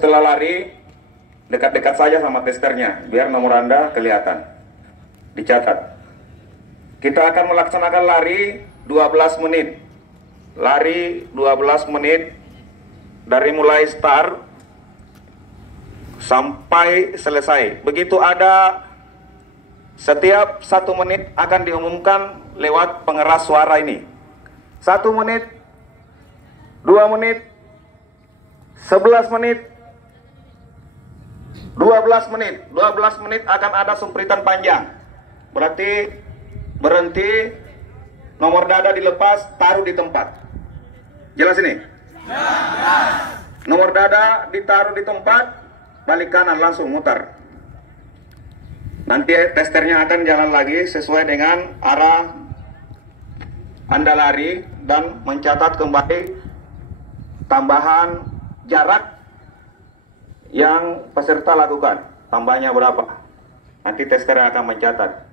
Setelah lari, dekat-dekat saja sama testernya, biar nomor Anda kelihatan. Dicatat. Kita akan melaksanakan lari 12 menit. Lari 12 menit dari mulai start sampai selesai. Begitu ada, setiap 1 menit akan diumumkan lewat pengeras suara ini. 1 menit, 2 menit, 11 menit, 12 menit. 12 menit akan ada sumpritan panjang. Berarti berhenti, nomor dada dilepas, taruh di tempat. Jelas ini? Nomor dada ditaruh di tempat, balik kanan langsung mutar. Nanti testernya akan jalan lagi sesuai dengan arah Anda lari dan mencatat kembali tambahan jarak yang peserta lakukan. Tambahnya berapa? Nanti tester akan mencatat.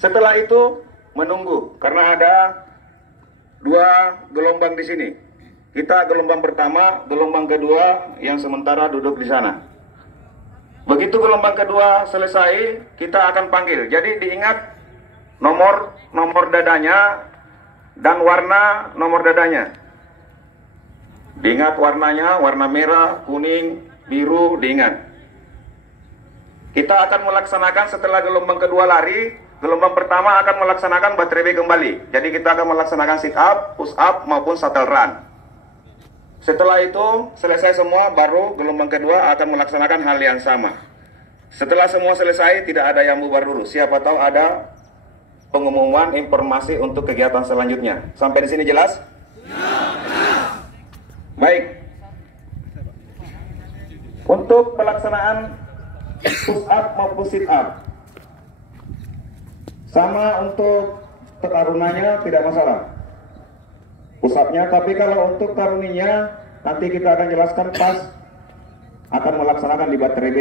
Setelah itu menunggu karena ada 2 gelombang di sini. Kita gelombang pertama, gelombang kedua yang sementara duduk di sana. Begitu gelombang kedua selesai, kita akan panggil. Jadi diingat nomor dadanya dan warna nomor dadanya. Diingat warnanya, warna merah, kuning, biru, diingat. Kita akan melaksanakan setelah gelombang kedua lari. Gelombang pertama akan melaksanakan baterai kembali. Jadi kita akan melaksanakan sit up, push up maupun shuttle run. Setelah itu selesai semua, baru gelombang kedua akan melaksanakan hal yang sama. Setelah semua selesai, tidak ada yang bubar dulu. Siapa tahu ada pengumuman informasi untuk kegiatan selanjutnya. Sampai di sini jelas? Baik. Untuk pelaksanaan push up maupun sit up, sama untuk tarunanya tidak masalah. Push up-nya, tapi kalau untuk taruninya nanti kita akan jelaskan pas akan melaksanakan di baterai B.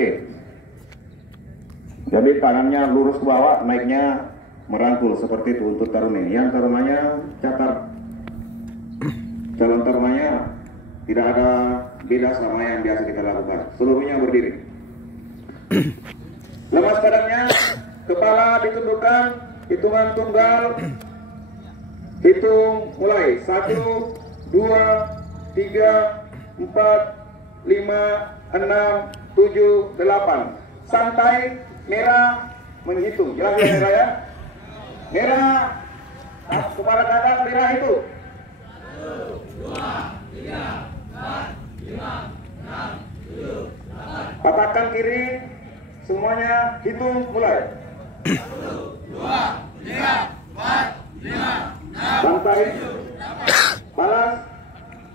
Jadi tangannya lurus ke bawah, naiknya merangkul seperti itu untuk taruni. Yang tarunanya catat, calon tarunanya tidak ada beda sama yang biasa kita lakukan. Seluruhnya berdiri. Lemas badannya, kepala ditundukkan, hitungan tunggal, hitung mulai. 1, 2, 3, 4, 5, 6, 7, 8. Santai, merah menghitung. Jelas ya merah ya? Merah, kepala kanan merah itu. 1, 2, 3, 4, 5, 6, 7, 8. Katakan kiri, semuanya hitung mulai. 1, 2, 3, 4, 5, 6. Santai, balas,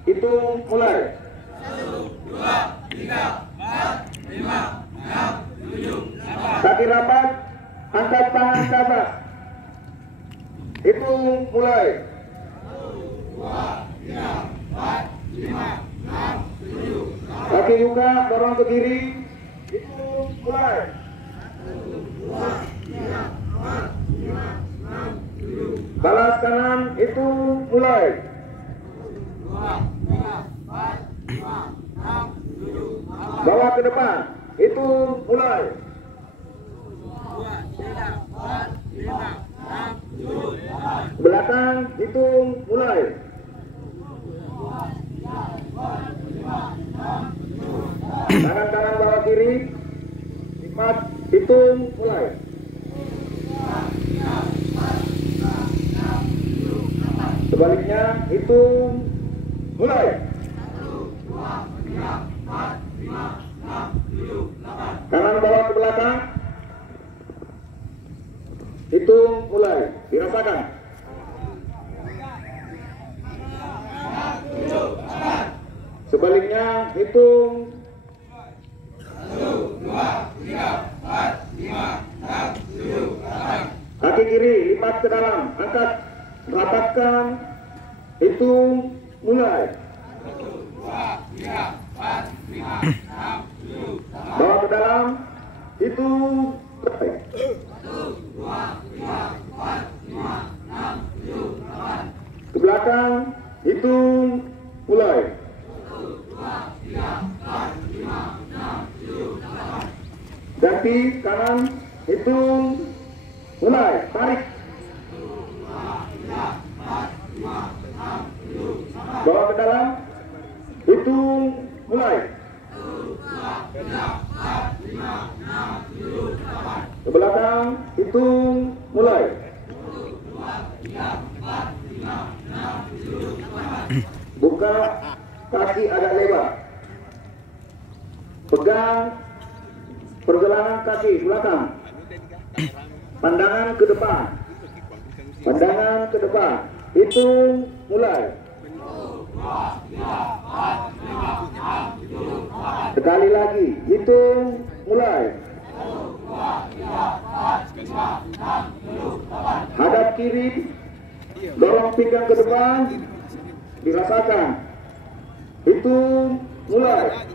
hitung mulai. 1, 2, 3, 4, 5, 6, 7, 8. Kaki rapat, angkat tangan ke atas. Hitung mulai. 1, 2, 3, 4, 5, 6, 7, 8. Kaki juga dorong ke kiri. Hitung mulai. 1, 2, 3, 4, 5, 6, 7. Balas kanan, hitung mulai. 1, 2, 3, 4, 5, 6, 7, 8. Bawa ke depan, hitung mulai. 2, 3, 4, 5, 6, 7, 8. Belakang, hitung mulai. 2, 3, 4, 5, 6, 7, 8. Tangan kanan bawah kiri, lipat, hitung mulai. 2, 3, 4, 5, 6, 7, 8. Sebaliknya, hitung mulai. 1, 2, 3, 4, 5, 6, 7, 8. Kanan bawah ke belakang, hitung mulai. Dirasakan. 6, 7, 8. Sebaliknya, hitung. 1, 2, 3, 4, 5, 6, 7, 8. Kaki kiri lipat ke dalam, angkat, rapatkan, hitung mulai. 1, 2, 3, 4, 5, 6, 7, 8. Bawa ke dalam, hitung mulai. 1, 2, 3, 4, 5, 6, 7, 8. Ke belakang, hitung mulai. 1, 2, 3, 4, 5, kaki kanan, hitung, mulai, tarik. Bawa ke dalam, hitung, mulai. Ke belakang, hitung, mulai. Buka kaki agak lebar. Pegang pergelangan kaki belakang. Pandangan ke depan. Pandangan ke depan. Hitung, mulai. Sekali lagi, hitung, mulai. Hadap kiri, dorong pinggang ke depan, dirasakan. Hitung, mulai.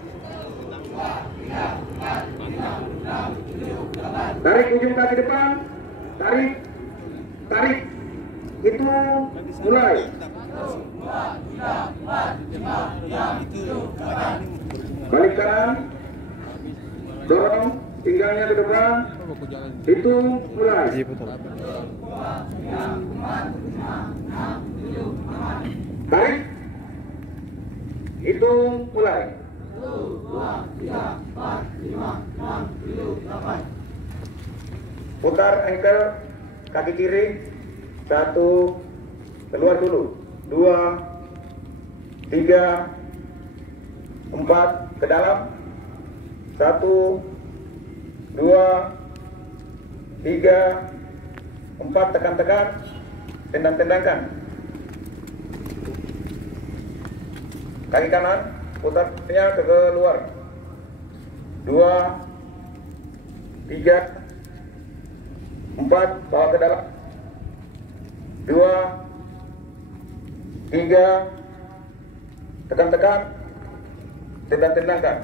Tarik ujung kaki depan, tarik, tarik, hitung, mulai. Balik kanan, dorong pinggangnya ke depan, hitung, mulai. Tarik, hitung, mulai. Putar ankle kaki kiri, 1, keluar dulu, 2, 3, 4, ke dalam, 1, 2, 3, 4, tekan-tekan, tendang-tendangkan. Kaki kanan, putarnya ke luar, 2, 3, 4, bawa ke dalam, 2, 3, tekan-tekan, tendang-tendangkan.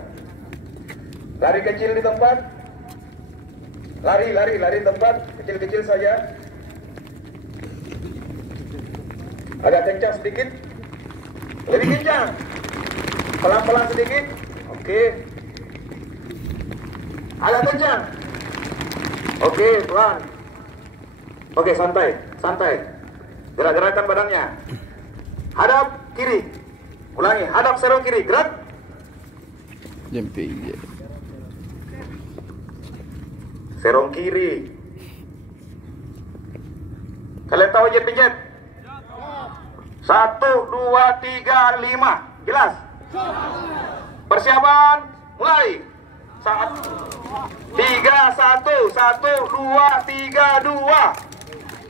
Lari kecil di tempat, lari di tempat, kecil-kecil saja. Agak kencang sedikit, lebih kencang, pelan-pelan sedikit, oke. Agak kencang, oke, pelan. Oke, santai, santai. Gerak-gerakan badannya. Hadap kiri, ulangi, hadap serong kiri, gerak. Serong kiri. Kalian tahu jet-jet? 1, 2, 3, 5. Jelas? Persiapan, mulai. 1, 3, 1, 1, 2, 3, 2.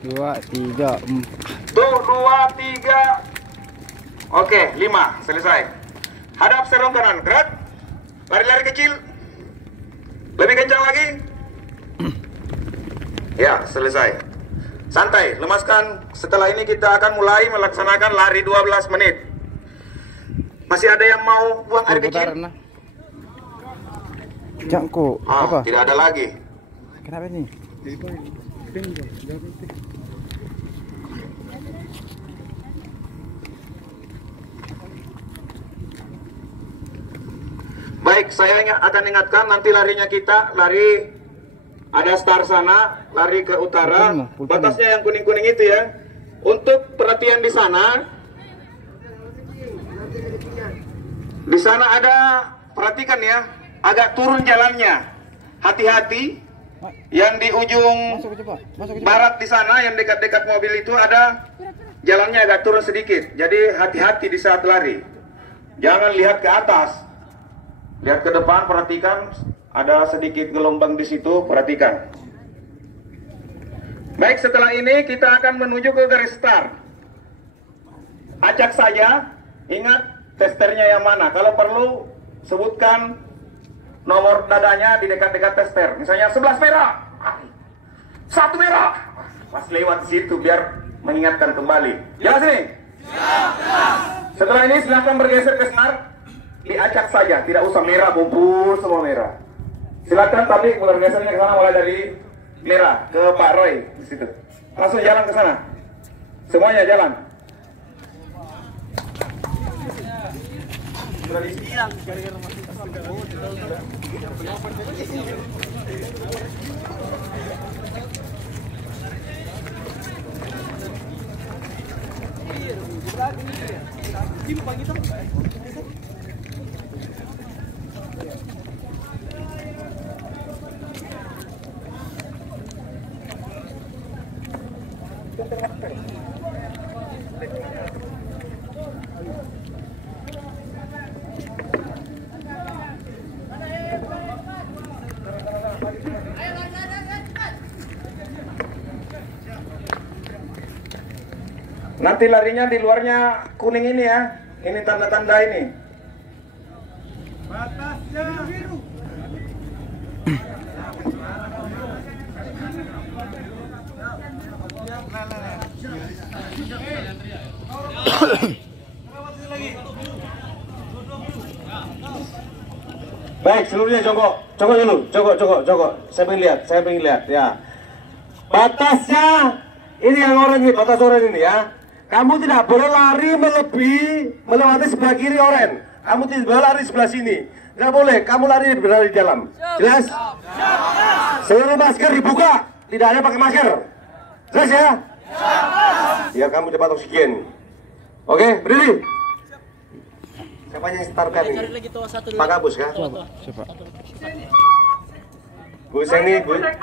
2, 3, 4. Tuh, 2, 3. Oke, 5. Selesai. Hadap serong kanan, gerak. Lari-lari kecil. Lebih kencang lagi. Ya, selesai. Santai, lemaskan. Setelah ini kita akan mulai melaksanakan lari 12 menit. Masih ada yang mau buang air kecil? Jangkuk. Apa? Tidak ada lagi. Kenapa nih? Baik, saya akan ingatkan nanti larinya kita lari ada start sana, lari ke utara. Batasnya yang kuning-kuning itu ya. Untuk perhatian di sana. Di sana ada, perhatikan ya, agak turun jalannya. Hati-hati. Yang di ujung barat di sana, yang dekat-dekat mobil itu ada jalannya agak turun sedikit. Jadi hati-hati di saat lari. Jangan lihat ke atas. Lihat ke depan, perhatikan ada sedikit gelombang di situ, perhatikan. Baik, setelah ini kita akan menuju ke garis start. Acak saja, ingat testernya yang mana. Kalau perlu sebutkan nomor dadanya di dekat-dekat tester. Misalnya 11 merah, 1 merah. Pas lewat situ biar mengingatkan kembali. Jelas ini? Setelah ini silahkan bergeser ke start. Diacak saja, tidak usah merah, kumpul semua merah. Silakan, tapi mulai gesernya ke sana, mulai dari merah ke Pak Roy di situ. Langsung jalan ke sana. Semuanya jalan. Sudah disilang. Nanti larinya di luarnya kuning ini ya. Ini tanda-tanda ini. Batasnya biru. Baik, seluruhnya jongkok. Jongkok dulu. Jongkok. Saya pengen lihat ya. Batasnya ini yang oranye, batas oranye ini ya. Kamu tidak boleh lari melewati sebelah kiri oren. Kamu tidak boleh lari sebelah sini. Tidak boleh, kamu lari berada di dalam. Jelas? Seluruh masker dibuka, tidak ada pakai masker. Jelas ya? Ya, kamu dapat oksigen. Oke, berdiri. Siapa yang startkan ini? Pak Kabus kah? Coba. Bu Seni, Bu.